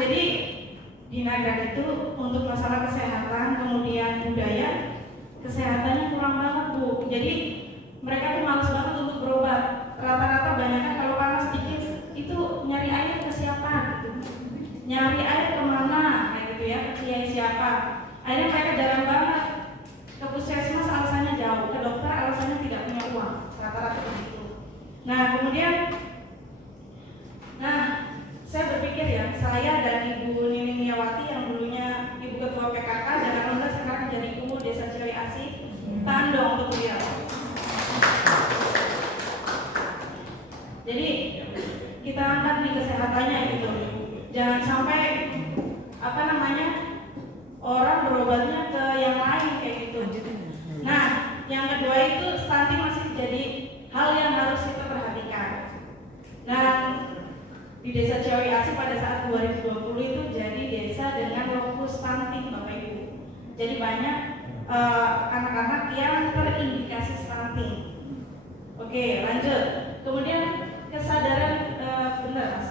jadi di Nagrak itu untuk masalah kesehatan, kemudian budaya, kesehatannya kurang banget Bu. Jadi mereka tuh males banget untuk berobat. Rata-rata banyak kan kalau panas sedikit itu nyari air ke siapa gitu, nyari air kemana kayak gitu ya, ke kiai siapa. Akhirnya mereka jarang banget ke puskesmas, alasannya jauh, ke dokter alasannya tidak punya uang, rata-rata begitu. Nah kemudian, saya berpikir ya, saya dan Ibu Nining Miawati yang dulunya Ibu Ketua PKK dan alhamdulillah sekarang jadi Ibu Desa Ciawi Asih, tahan dong untuk beliau. Jadi kita angkat nih kesehatannya gitu, jangan sampai orang berobatnya ke yang lain kayak gitu. Nah, yang kedua itu stunting masih jadi hal yang harus kita perhatikan. Dan di Desa Ciawi Asih pada saat 2020 itu jadi desa dengan lokus stunting Bapak Ibu. Jadi banyak anak-anak yang terindikasi stunting. Oke, lanjut. Kemudian kesadaran benar Mas.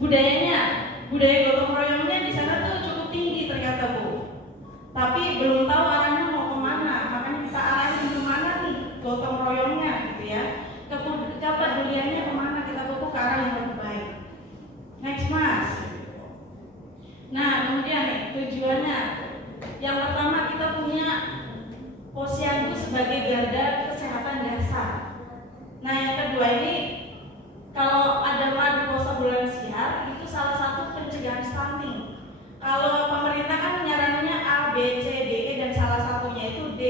Budaya gotong royongnya di sana tuh cukup tinggi ternyata Bu. Tapi belum tahu arahnya mau kemana, makanya kita arahin kemana nih gotong royongnya gitu ya. Kepeduliannya kemana, kita pupuk ke arah yang lebih baik. Next Mas. Nah kemudian nih tujuannya, yang pertama kita punya posyandu sebagai garda kesehatan dasar. Nah yang kedua ini, kalau ada madu posabulansia itu salah satu pencegahan stunting. Kalau pemerintah kan menyarankannya A, B, C, D, E dan salah satunya itu D,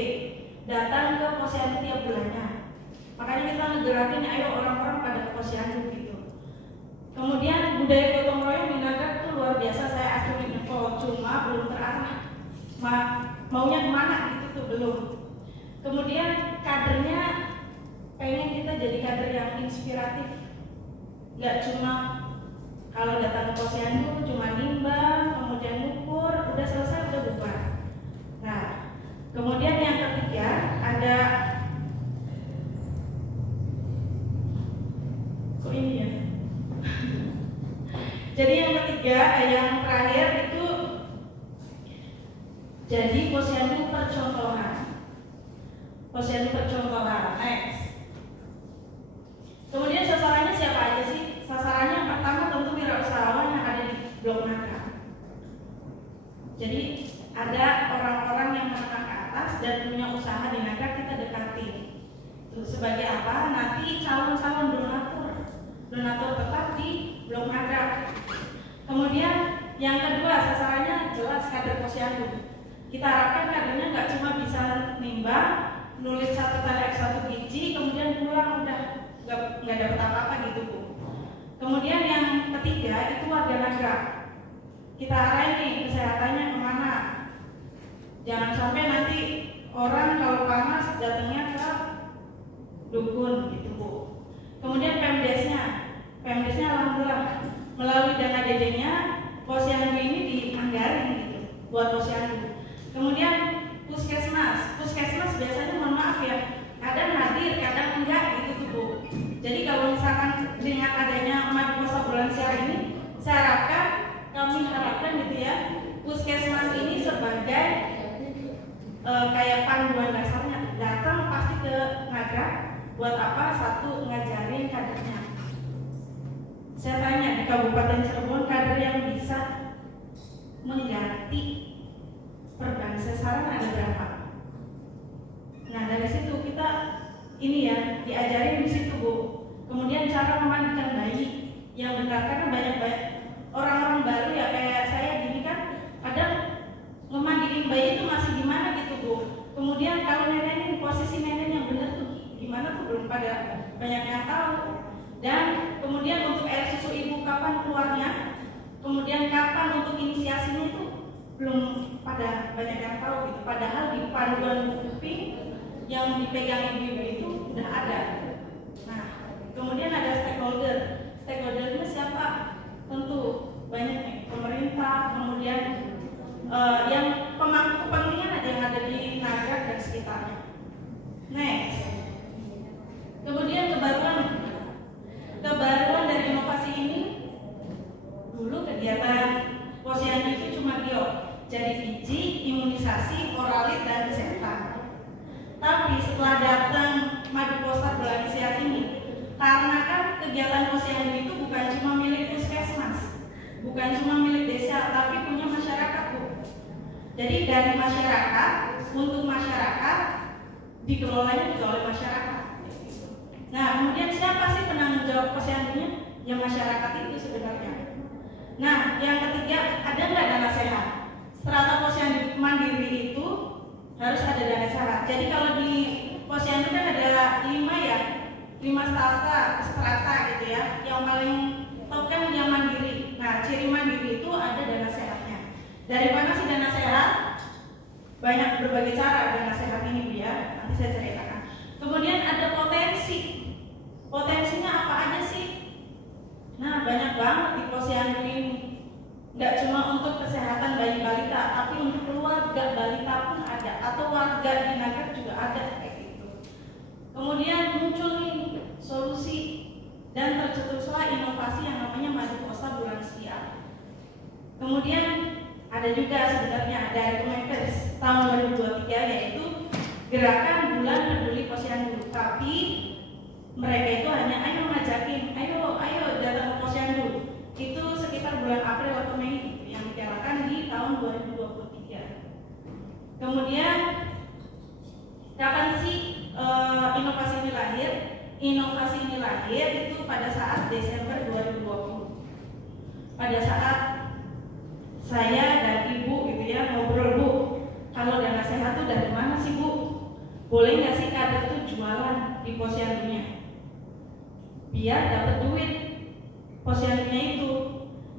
datang ke posyandu tiap bulannya. Makanya kita ngegerakin ayo orang-orang pada ke posyandu gitu. Kemudian budaya gotong royong di Nagrak itu luar biasa, saya akui info, cuma belum terarah. Maunya kemana gitu tuh belum. Kemudian kadernya pengen kita jadi kader yang inspiratif. Nggak cuma kalau datang ke posyandu cuma nimbang, kemudian ngukur, udah selesai udah bubar. Nah, kemudian yang ketiga ada kok ini ya. Jadi yang ketiga, yang terakhir itu jadi posyandu percontohan. Posyandu percontohan. Next. Kemudian sasarannya siapa aja sih? Sasarannya yang pertama tentu wirausahawan yang ada di Blok Nagrak. Jadi ada orang-orang yang menengah ke atas dan punya usaha di Nagrak, kita dekati. Terus sebagai apa? Nanti calon-calon donatur tetap di Blok Nagrak. Kemudian yang kedua sasarannya jelas kader posyandu. Kita harapkan kadernya nggak cuma bisa nimbang, nulis catatan X1 biji, kemudian pulang udah nggak dapat apa-apa gitu Bu. Kemudian yang ketiga itu warga Nagrak. Kita arahin nih kesehatannya kemana. Jangan sampai nanti orang kalau panas datangnya ke dukun gitu Bu. Kemudian Pemdesnya alhamdulillah melalui dana DD-nya posyandu ini dianggarin gitu buat posyandu. Kemudian puskesmas biasanya mohon maaf ya, kadang hadir, kadang enggak gitu tuh Bu. Jadi kalau misalkan dengan adanya madu posabulansia ini, kami harapkan gitu ya, puskesmas ini sebagai kayak panduan dasarnya, datang pasti ke Nagrak buat apa? Satu, ngajarin kadernya. Saya tanya di Kabupaten Cirebon kader yang bisa mengganti perban sasaran ada berapa? Nah dari situ kita ini ya diajarin di situ Bu. Kemudian cara memandikan bayi yang benar, karena banyak orang-orang baru ya kayak saya gini kan, kadang memandiin bayi itu masih gimana gitu Bu. Kemudian kalau nenek, posisi nenek yang benar tuh gimana tuh belum pada banyak yang tahu. Dan kemudian untuk air susu ibu kapan keluarnya, kemudian kapan untuk inisiasinya itu belum pada banyak yang tahu gitu. Padahal di panduan UPI yang dipegang ibu-ibu itu udah ada. Nah, kemudian ada stakeholdernya siapa? Tentu banyak nih, pemerintah, kemudian yang pemangku kepentingan ada yang ada di Nagrak dan sekitarnya. Next. Kemudian kebaruan dari inovasi ini dulu kan kegiatan posyandu itu cuma giok, jadi biji, imunisasi, oralit, dan kesehatan. Tapi setelah datang Madu Posat Bulan Sehat ini, karena kan kegiatan posyandu itu bukan cuma milik puskesmas, bukan cuma milik desa, tapi punya masyarakat, Bu. Jadi dari masyarakat untuk masyarakat, dikelolanya juga oleh masyarakat. Nah, kemudian siapa sih penanggung jawab posyandunya? Ya masyarakat itu sebenarnya. Nah, yang ketiga, ada nggak dana sehat? Strata posyandu mandiri itu harus ada dana sehat. Jadi kalau di posyandu kan ada 5 strata gitu ya. Yang paling top kan yang mandiri. Nah, ciri mandiri itu ada dana sehatnya. Dari mana sih dana sehat? Banyak berbagai cara dana sehat ini, Bu ya. Nanti saya ceritakan. Kemudian ada potensi. Potensinya apa aja sih? Nah, banyak banget di posyandu ini. Nggak cuma untuk kesehatan bayi balita, tapi untuk keluarga balita pun ada, atau warga di Nagrek juga ada kayak gitu. Kemudian muncul nih solusi dan tercetuslah inovasi yang namanya Madu Posat Bulan Sehat. Kemudian ada juga sebenarnya dari Kemenkes tahun 2023 yaitu Gerakan Bulan Peduli Posyandu. Tapi mereka itu hanya ayo ngajakin, ayo datang ke posyandu. Itu sekitar bulan April atau Mei yang digalakan di tahun 2023. Kemudian kapan sih inovasi ini lahir? Inovasi ini lahir itu pada saat Desember 2020. Pada saat saya dan Ibu gitu ya ngobrol, Bu, kalau dana sehat itu dari mana sih, Bu? Boleh nggak sih kader tuh jualan di posyandunya? Biar dapat duit posyandunya itu.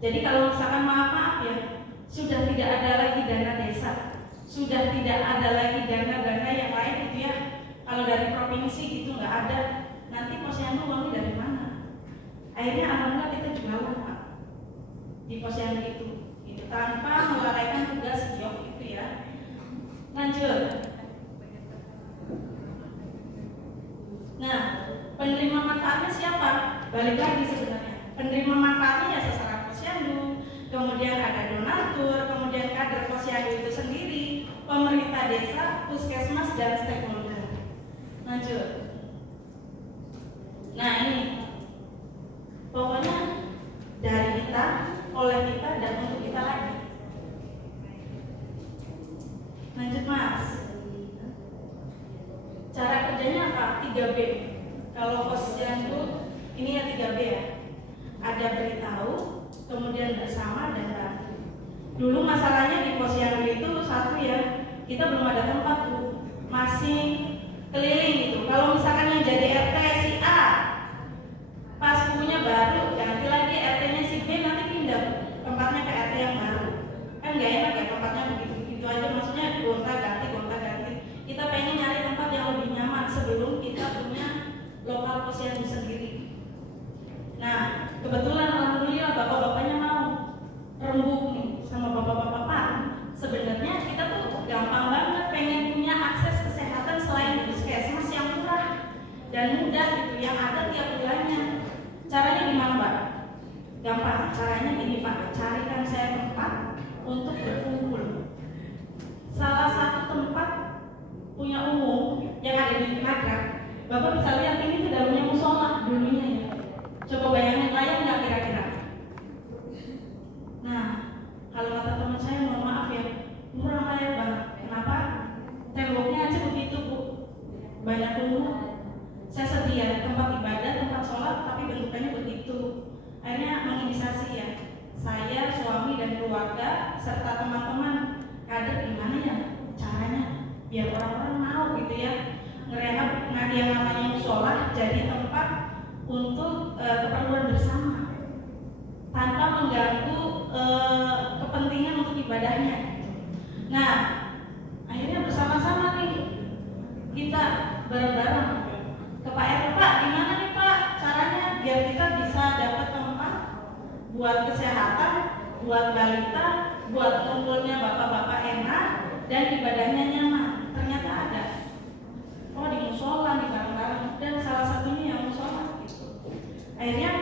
Jadi kalau misalkan maaf ya, sudah tidak ada lagi dana desa, sudah tidak ada lagi dana-dana yang lain gitu ya. Kalau dari provinsi gitu nggak ada. Nanti posyandu uangnya dari mana? Akhirnya alhamdulillah kita jualan, Pak, di posyandu itu, gitu, tanpa melalaikan tugas giok itu ya. Lanjut. Nah, penerima manfaatnya siapa? Balik lagi sebenarnya. Penerima manfaatnya ya sasaran posyandu, kemudian ada donatur, kemudian kader posyandu itu sendiri, pemerintah desa, puskesmas, dan stakeholder. Lanjut. Nah ini, pokoknya dari kita, oleh kita, dan untuk kita lagi. Lanjut, Mas. Cara kerjanya apa? 3B. Kalau posyandu ini ya 3B ya. Ada beritahu, kemudian bersama, dan bantu. Dulu masalahnya di posyandu itu satu ya, kita belum ada tempat, Bu. Masih keliling gitu. Kalau misalkan yang jadi RT si A, pas punya baru ganti lagi RT-nya si B, nanti pindah tempatnya ke RT yang baru. Kan nggak enak ya tempatnya begitu-begitu aja. Maksudnya gonta-ganti. Kita pengen nyari tempat yang lebih nyaman sebelum kita punya lokal posyandu sendiri. Nah, kebetulan alhamdulillah bapak-bapaknya mau rembuk nih sama bapak-bapak. Sebenarnya kita tuh gampang banget pengen punya akses kesehatan selain puskesmas yang murah dan mudah gitu, yang ada tiap bulannya. Caranya gimana, Pak? Gampang. Caranya gini, Pak. Carikan saya tempat untuk berkumpul. Salah satu tempat punya umum yang ada di Nagrek, Bapak bisa lihat ini tuh dalamnya musola dulunya ya. Coba bayangin, layak nggak kira-kira? Nah, kalau kata teman saya, mohon maaf ya, kurang layak banget. Kenapa? Temboknya aja begitu, Bu, banyak lumut. Saya sedia tempat ibadah, tempat sholat, tapi bentukannya begitu. Akhirnya menginisiasi ya, saya, suami, dan keluarga serta teman-teman kader, gimana ya caranya biar orang-orang mau gitu ya ngerehab yang namanya musola jadi tempat untuk keperluan bersama tanpa mengganggu kepentingan untuk ibadahnya. Nah, akhirnya bersama-sama nih kita bareng-bareng ke Pak RT, Pak, gimana nih Pak caranya biar kita bisa dapat tempat buat kesehatan, buat balita, buat kumpulnya bapak-bapak enak dan ibadahnya nyaman. Ternyata ada. Oh, di musola, di bareng-bareng, dan salah satunya yang musola gitu. Akhirnya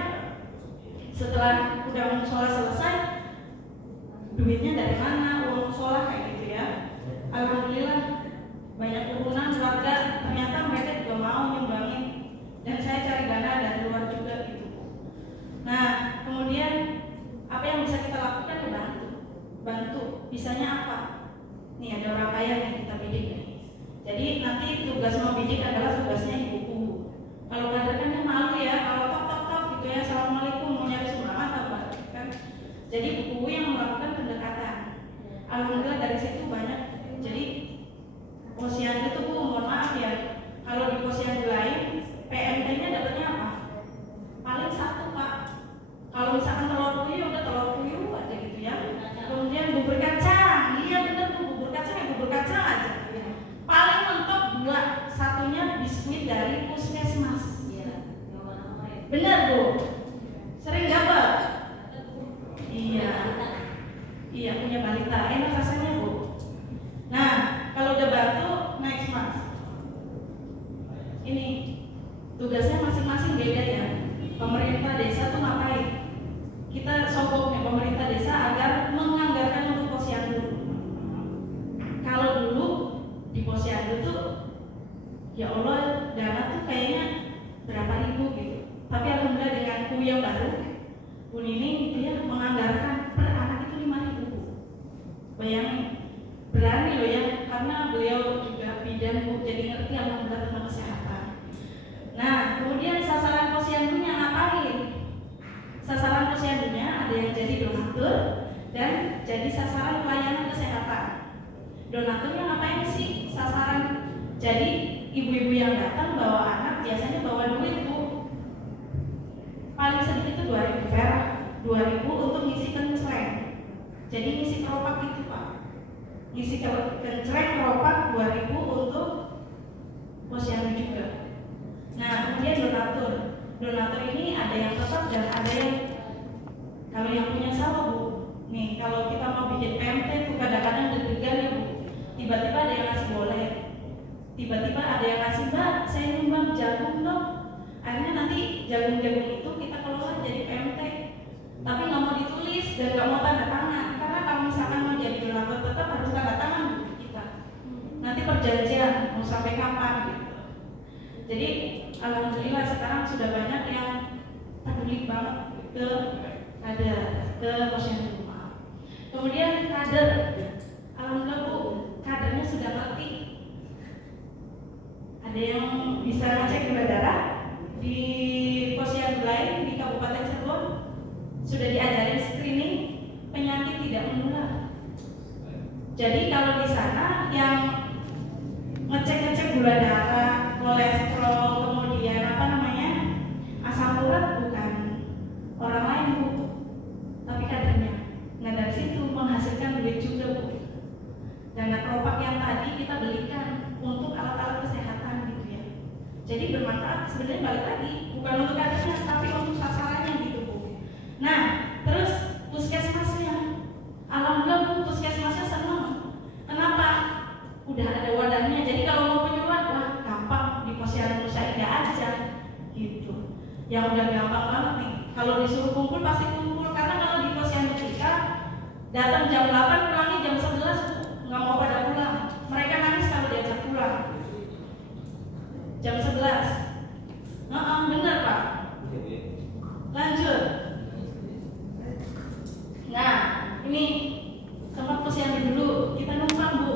setelah udah musola selesai, duitnya dari mana, uang musola kayak gitu ya. Alhamdulillah banyak urunan keluarga, ternyata mereka juga mau nyumbangin, dan saya cari dana dari luar juga gitu. Nah kemudian apa yang bisa kita lakukan ya bantu. Bisanya apa? Nih ada orang kaya yang kita bidik nih. Jadi nanti tugas membidik adalah tugasnya ibu. Kalau kader kan malu ya, kalau tok gitu ya, assalamualaikum mau nyari sumbangan apa kan. Jadi ibu yang melakukan pendekatan. Alhamdulillah dari situ banyak. Jadi posyandu itu Bu, mohon maaf ya, kalau di posyandu lain PMT-nya dapatnya apa? Paling 1 Pak. Kalau misalkan telur puyuh udah telur puyuh aja gitu ya. Kemudian bubur kacang, iya bener Bu, bubur kacang ya bubur kacang aja. Paling mentok 2, satunya biskuit dari puskesmas. Bener Bu, sering dapat. Iya punya balita, enak rasanya Bu. Nah kalau udah bantu next Mas, ini tugasnya masing-masing beda ya. Pemerintah desa tuh ngapain? Kita sogoknya pemerintah desa agar menganggarkan untuk posyandu. Kalau dulu di posyandu tuh ya Allah dana tuh kayaknya berapa ribu gitu. Tapi alhamdulillah dengan Bu yang baru, Bu Nini dia menganggarkan per anak itu 5.000 Bu. Bayangin, berani loh ya, karena beliau juga bidan Bu, jadi ngerti alhamdulillah tentang kesehatan. Nah kemudian sasaran posyandunya ngapain? Sasaran posyandunya ada yang jadi donatur dan jadi sasaran pelayanan kesehatan. Donaturnya ngapain sih? Sasaran jadi ibu-ibu yang datang bawa anak biasanya bawa duit Bu. Paling sedikit itu 2.000 perak, 2.000 untuk ngisi kencreng. Jadi ngisi keropak gitu Pak. Ngisi kencreng keropak 2.000 untuk posyandu juga. Nah kemudian donatur. Donatur ini ada yang tetap dan ada yang kalau yang punya sawah Bu. Nih kalau kita mau bikin PMT tuh kadang-kadang deg-degan ya Bu. Tiba-tiba ada yang ngasih boleh. Tiba-tiba ada yang ngasih Mbak, saya nyumbang jagung dong. Akhirnya nanti jagung-jagung itu kita kelola jadi PMT. Tapi nggak mau ditulis dan nggak mau tanda tangan. Karena kalau misalkan mau jadi donatur tetap harus tanda tangan Bu kita. Nanti perjanjian mau sampai kapan gitu. Jadi alhamdulillah sekarang sudah banyak yang peduli banget ke posyandu. Kemudian kader, alhamdulillah Bu, kadernya sudah ngerti. Ada yang bisa ngecek gula darah di posyandu lain di Kabupaten Cirebon sudah diajarin screening penyakit tidak menular. Jadi kalau di sana yang ngecek gula darah, kolesterol, kemudian asam urat bukan orang lain Bu, tapi kadernya. Nah dari situ menghasilkan duit juga Bu. Dana keropak yang tadi kita belikan untuk alat-alat kesehatan gitu ya. Jadi bermanfaat sebenarnya balik lagi bukan untuk kadernya tapi untuk sasarannya gitu Bu. Nah terus puskesmasnya, alhamdulillah Bu puskesmasnya senang. Kenapa? Udah ada wadahnya. Jadi kalau mau penyuluhan wah gampang di posyandu Musaidah aja gitu. Yang udah gampang banget nih. Kalau disuruh kumpul pasti kumpul karena kalau di posyandu kita datang jam 8 pulangnya jam 11 nggak mau pada pulang. Mereka nangis kalau diajak pulang. Jam 11. Bener Pak. Lanjut. Nah ini tempat posyandu dulu kita numpang Bu.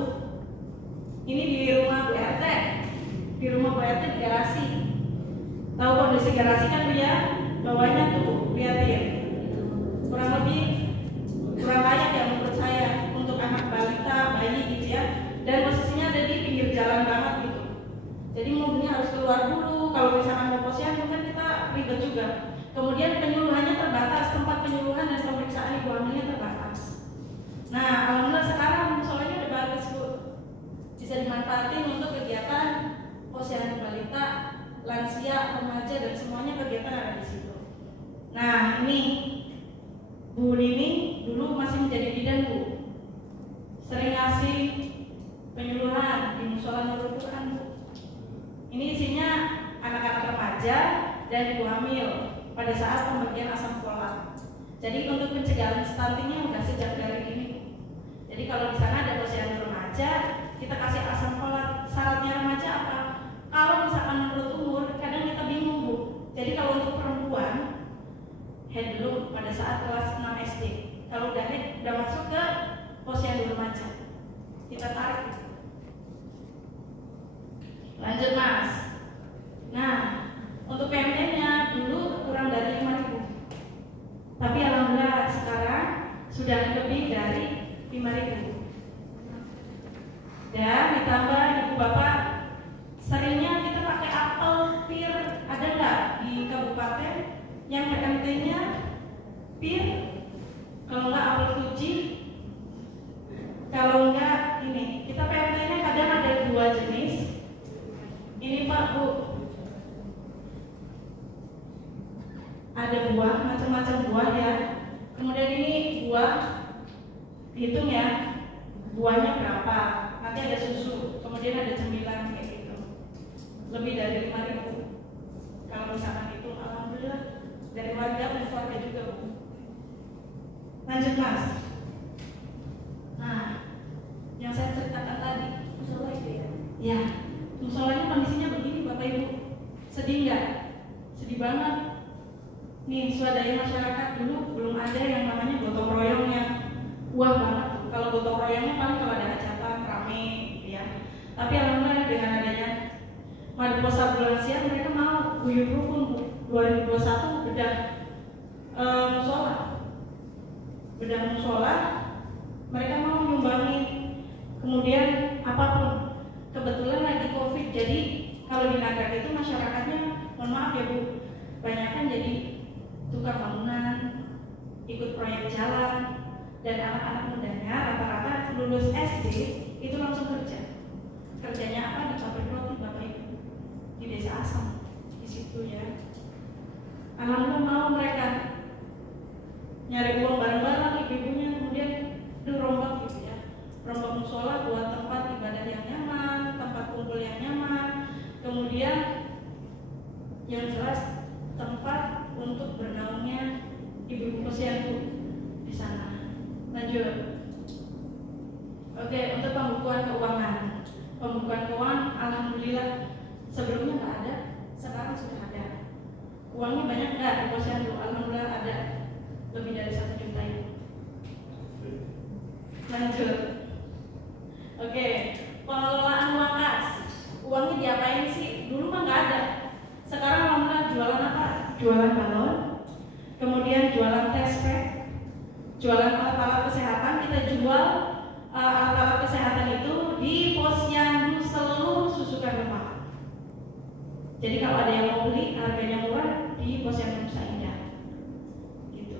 Ini di rumah Bu RT. Di rumah Bu RT di garasi. Tahu kondisi garasi kan Bu ya? Bawahnya tuh lihatin. Kurang layak ya menurut saya untuk anak balita, bayi gitu ya. Dan posisinya ada di pinggir jalan banget gitu. Jadi mobilnya harus keluar dulu. Kalau misalkan mau posyandu kan kita ribet juga. Kemudian penyuluhannya terbatas, tempat penyuluhan dan pemeriksaan ibu hamilnya terbatas. Nah, alhamdulillah sekarang musolanya udah bagus Bu. Bisa dimanfaatin untuk kegiatan posyandu balita, lansia, remaja dan semuanya kegiatan ada di situ. Nah, ini Bu Nini dulu masih menjadi bidan Bu. Sering ngasih penyuluhan di musola Nurul Quran Bu. Ini isinya anak-anak remaja dan ibu hamil pada saat pembagian asam folat. Jadi untuk pencegahan stuntingnya udah sejak dari ini. kalau di sana ada posyandu remaja, kita kasih asam folat. Syaratnya remaja apa? Kalau misalkan menurut umur, kadang kita bingung Bu. Jadi kalau untuk perempuan, head dulu pada saat kelas 6 SD. Kalau udah head, udah masuk ke posyandu remaja, kita tarik. Lanjut Mas. Nah, untuk PMN-nya dulu kurang dari 5.000. Tapi alhamdulillah sekarang sudah lebih dari 5.000. Dan ditambah Ibu Bapak, seringnya kita pakai apel, pir, ada nggak di kabupaten yang PMT-nya pir? Kalau nggak apel Fuji, kalau nggak ini, kita PMT-nya kadang ada 2 jenis. Ini Pak Bu, ada buah, macam-macam buah ya. Kemudian ini buah, hitung ya, buahnya berapa. Nanti ada susu, kemudian ada cemilan kayak gitu. Lebih dari 5.000. Kalau misalkan itu, alhamdulillah dari warga dan keluarga juga Bu. Lanjut Mas. Nah, yang saya ceritakan tadi, musola itu ya. Ya, musolanya kondisinya begini Bapak Ibu. Sedih nggak? Sedih banget. Nih, swadaya masyarakat dulu belum ada yang namanya gotong royong yang wah banget tuh. Kalau gotong royongnya paling kalau ada hajatan rame gitu ya. Tapi alhamdulillah dengan adanya Madeposa Bulan Siang, mereka mau guyub rukun 2021 bedah musola. Bedah musola, mereka mau nyumbangin. Kemudian apapun. Kebetulan lagi Covid, jadi kalau di Nagrag itu masyarakatnya, mohon maaf ya Bu, banyak kan jadi tukang bangunan, ikut proyek jalan, dan anak-anak mudanya rata-rata lulus SD itu langsung kerja. Kerjanya apa? Di pabrik roti Bapak Ibu, di Desa Asam, di situ ya. Alhamdulillah mau mereka nyari uang bareng-bareng ibu-ibunya, kemudian rombak gitu ya, rombak musola buat tempat ibadah yang nyaman, tempat kumpul yang nyaman, kemudian yang jelas tempat untuk bernaungnya ibu-ibu posyandu di sana. Lanjut. Oke, untuk pembukuan keuangan. Pembukuan keuangan alhamdulillah sebelumnya nggak ada, sekarang sudah ada. Uangnya banyak nggak di posyandu? Alhamdulillah ada, lebih dari 1 juta itu. Lanjut. Oke, pengelolaan uang kas. Uangnya diapain sih? Dulu mah nggak ada. Sekarang alhamdulillah jualan apa? Jualan balon, kemudian jualan test pack, jualan alat-alat kesehatan. Kita jual alat-alat kesehatan itu di posyandu seluruh Susukan Demak. Jadi kalau ada yang mau beli harganya murah di posyandu Nusa Indah. Gitu.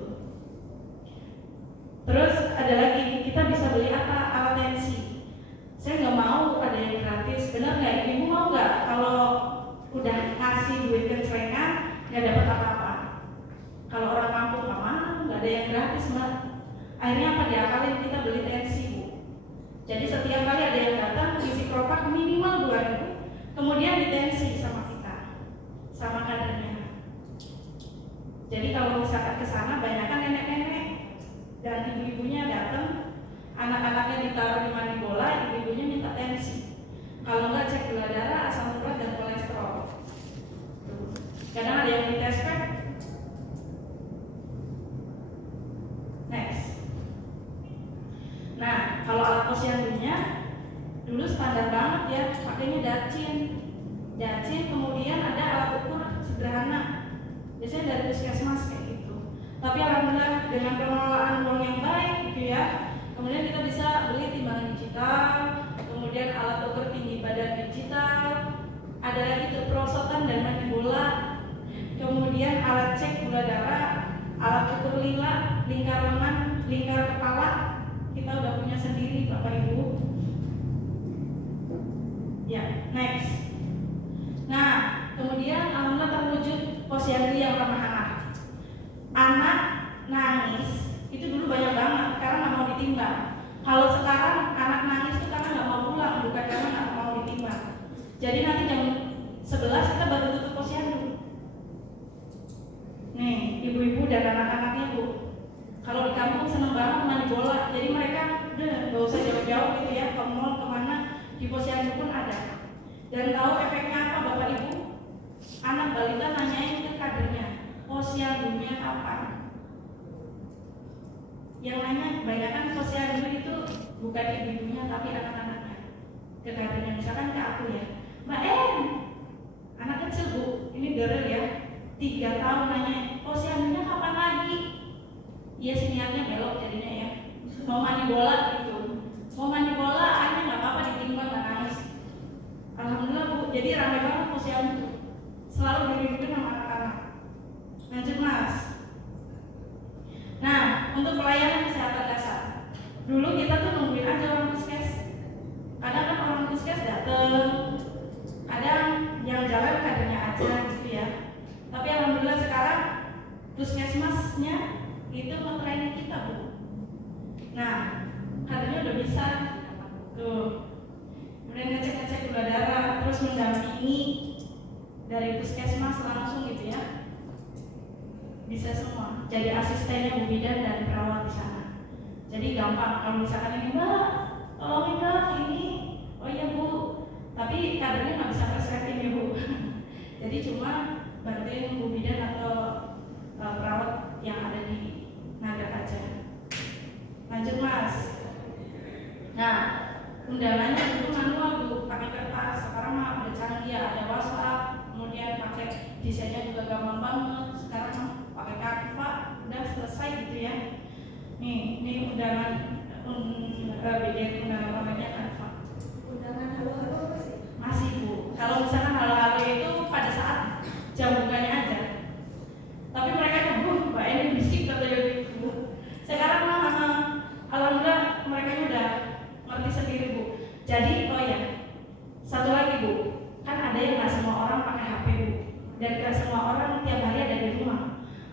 Terus ada lagi, kita bisa beli apa? Alat tensi. Saya nggak mau ada yang gratis. Benar nggak? Ibu mau nggak kalau udah kasih duit kencengan nggak dapat apa-apa? Kalau orang kampung nggak mau, nggak ada yang gratis Mbak. Akhirnya apa diakalin, kita beli tensi Bu. Jadi setiap kali ada yang datang isi keropak minimal 2.000, kemudian ditensi sama kita, sama kadernya. Jadi kalau misalkan ke sana banyak nenek-nenek dan ibu-ibunya datang, anak-anaknya ditaruh di mandi bola, ibu-ibunya minta tensi. Kalau nggak cek gula darah, asam urat dan kolesterol. Kadang ada yang di tes pack. Next. Nah, kalau alat posyandunya dulu standar banget ya, pakainya dacin. Dacin, kemudian ada alat ukur sederhana. Biasanya dari puskesmas kayak gitu. Tapi alhamdulillah dengan pengelolaan uang yang baik gitu ya, kemudian kita bisa beli timbangan digital, kemudian alat ukur tinggi badan digital, ada lagi tuh perosotan dan mandi bola, kemudian alat cek gula darah, alat ukur lila, lingkar lengan, lingkar kepala, kita udah punya sendiri Bapak Ibu. Ya, next. Nah, kemudian alhamdulillah terwujud posyandu yang ramah anak. Anak nangis itu dulu banyak banget karena nggak mau ditimbang. Kalau sekarang anak nangis itu karena nggak mau pulang, bukan karena nggak mau ditimbang. Jadi nanti jam 11 kita baru tutup posyandu. Nih, ibu-ibu dan anak-anaknya Bu, kalau di kampung seneng banget mandi bola, jadi mereka udah nggak usah jauh-jauh gitu ya, ke mall kemana, di posyandu pun ada. Dan tahu efeknya apa Bapak Ibu? Anak balita nanyain ke kadernya, posyandunya kapan? Yang nanya kebanyakan posyandu itu bukan ibu-ibunya tapi anak-anaknya. Ke kadernya, misalkan ke aku ya, Mbak En, anak kecil Bu, ini derel ya, 3 tahun nanya, posyandunya kapan lagi? Iya sih niatnya belok jadinya ya, mau mandi bola gitu, mau mandi bola, hanya nggak apa-apa ditimbang nggak nangis. Alhamdulillah Bu, jadi ramai banget posyandu, selalu dirinduin sama anak-anak. Lanjut Mas. Nah, untuk pelayanan kesehatan dasar, dulu kita tuh nungguin aja orang puskes. Kadang kan orang puskes dateng, kadang yang jalan kadernya aja gitu ya. Tapi alhamdulillah sekarang puskesmasnya itu nge-training kita Bu. Nah, kadernya udah bisa tuh. Kemudian ngecek-ngecek gula darah, terus mendampingi dari puskesmas langsung gitu ya. Bisa semua. Jadi asistennya Bu Bidan dan perawat di sana. Jadi gampang kalau misalkan ini Mbak, tolongin Mbak ini. Oh iya Bu. Tapi kadernya nggak bisa prescribing ya Bu. Jadi cuma bantuin Bu Bidan atau perawat yang ada di Naga aja. Lanjut Mas. Nah, undangannya dulu manual Bu, pakai kertas. Sekarang mah udah canggih ya, ada WhatsApp, kemudian pakai desainnya juga gampang banget. Sekarang pakai Canva, udah selesai gitu ya. Nih, ini undangan bagian undangan online-nya Canva. Undangan halo-halo apa sih? Masih Bu. Kalau misalkan halo-halo itu pada saat jam bukanya aja. Tapi mereka tuh, Mbak ini bisik katanya gitu. Sekarang mah alhamdulillah mereka udah ngerti sendiri Bu. Jadi oh ya, satu lagi Bu, kan ada yang nggak semua orang pakai HP Bu, dan nggak semua orang tiap hari ada di rumah.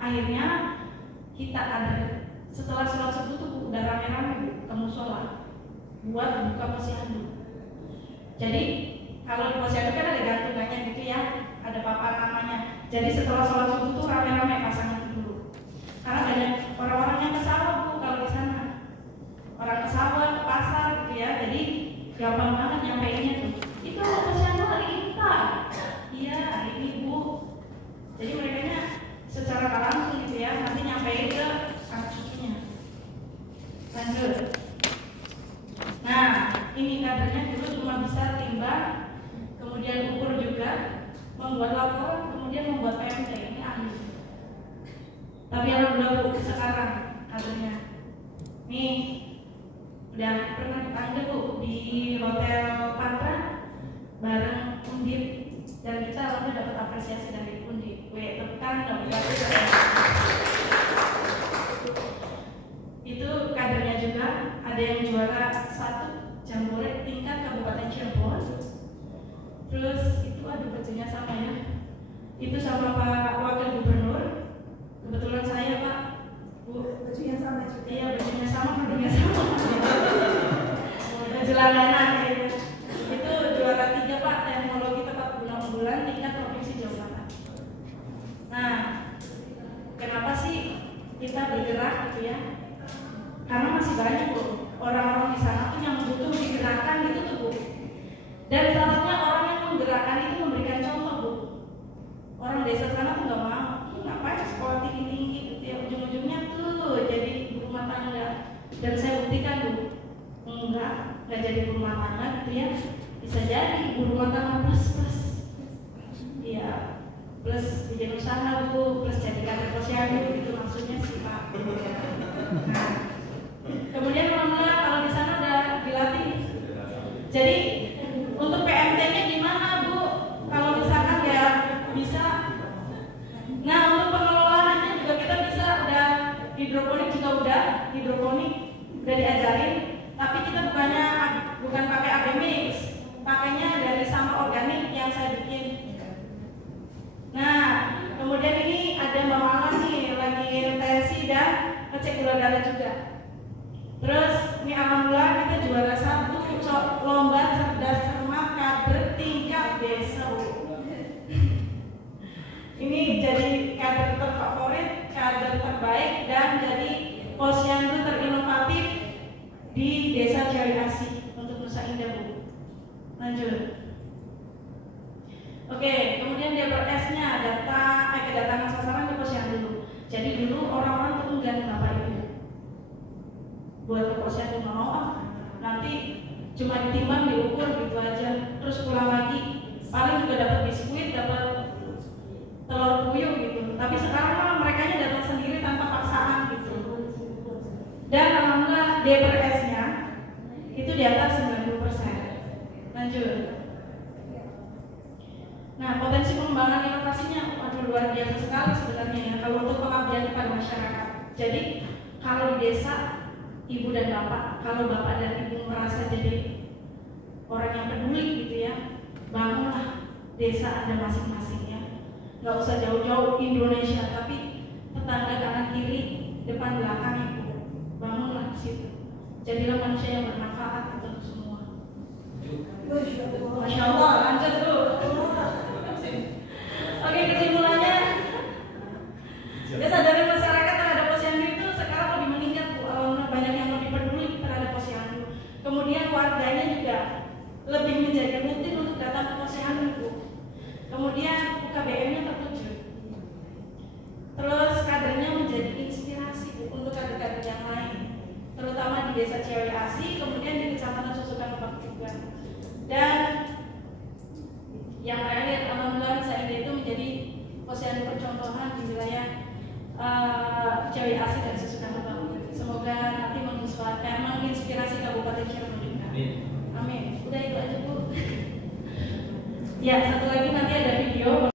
Akhirnya kita ada setelah sholat subuh tuh Bu, udah rame-rame Bu ke musola buat buka posyandu. Jadi kalau di posyandu kan ada gantungannya gitu ya, ada papan namanya. Jadi setelah sholat subuh tuh rame-rame pasangan dulu. Karena banyak orang-orang yang ke sawah Bu kalau di sana. Orang ke sawah, ke pasar gitu ya. Jadi gampang banget nyampeinnya tuh. Itu ada posyandu hari ini Pak. Iya hari ini Bu. Jadi mereka secara langsung gitu ya, nanti nyampein ke anak cucunya. Lanjut. Nah, ini kadernya dulu cuma bisa timbang, kemudian ukur juga, membuat laporan, kemudian membuat PMT. Ini ahli. Tapi alhamdulillah Bu, sekarang kadernya nih udah pernah dipanggil Bu di Hotel Patra bareng Undip, dan kita alhamdulillah dapat apresiasi dari Undip. Tekan dong itu kadernya juga ada yang juara 1 jambore tingkat Kabupaten Cirebon. Terus itu ada bajunya sama ya, itu sama Pak Wakil Gubernur. Kebetulan saya Pak Bu, Bajunya sama juga. iya bajunya sama, kerudungnya sama. Baju langganan gitu. Itu juara 3 Pak, teknologi tepat guna unggulan tingkat provinsi Jawa Barat. Nah, kenapa sih kita bergerak gitu ya? Karena masih banyak Bu orang-orang di sana tuh yang butuh digerakkan gitu tuh Bu. Dan syaratnya orang yang menggerakkan itu memberikan contoh Bu. Orang desa sana tuh nggak mau, ngapain sekolah tinggi-tinggi gitu ya, ujung-ujungnya tuh jadi ibu rumah tangga. Dan saya buktikan Bu, nggak jadi ibu rumah tangga gitu ya, bisa jadi ibu rumah tangga plus iya, plus bikin usaha Bu, plus jadi kader posyandu gitu maksudnya sih Pak. Nah, kemudian alhamdulillah kalau di sana udah dilatih. Jadi untuk PMT-nya gimana Bu? Kalau misalkan ya bisa. Nah, untuk pengelolaannya juga kita bisa, udah hidroponik juga udah diajarin. Tapi kita bukan pakai AB mix, pakainya dari sampah organik yang saya bikin. Nah, kemudian ini ada Mbak Malan nih lagi tensi dan ngecek gula darah juga. Terus ini alhamdulillah kita juara 1 lomba cerdas cermat kader tingkat desa. Ini jadi kader terfavorit, kader terbaik, dan jadi posyandu terinovatif di buat ke posyandu, nggak mau nanti cuma ditimbang diukur gitu aja, terus pulang lagi paling juga dapat biskuit, dapat telur puyuh gitu. Tapi sekarang malah mereka datang sendiri tanpa paksaan gitu. Dan alhamdulillah DPRS-nya itu di atas 90%. Lanjut. Nah, potensi pengembangan inovasinya luar biasa sekali sebenarnya ya kalau untuk pengabdian kepada masyarakat. Jadi kalau di desa ibu dan bapak, kalau bapak dan ibu merasa jadi orang yang peduli gitu ya, bangunlah desa Anda masing-masing ya. Nggak usah jauh-jauh Indonesia, tapi tetangga kanan kiri, depan belakang ibu, bangunlah di situ. Jadilah manusia yang bermanfaat untuk semua. Masya Allah, lanjut dulu. Oke, kesimpulannya, kesadaran masyarakat terhadap posyandu itu sekarang lebih meningkat, banyak yang lebih peduli terhadap posyandu. Kemudian warganya juga lebih menjadi rutin untuk datang ke posyandu. Kemudian UKBM-nya terwujud. Terus kadernya menjadi inspirasi untuk kader-kader yang lain, terutama di desa Ciawi Asi, kemudian di Kecamatan Susukan Lebak juga. Dan yang terakhir, alhamdulillah saya itu menjadi posyandu percontohan di wilayah Ciawi Asi dan Susukan Lebak. Semoga nanti menginspirasi Kabupaten Cirebon juga. Amin. Udah itu aja Bu. Ya, satu lagi nanti ada video.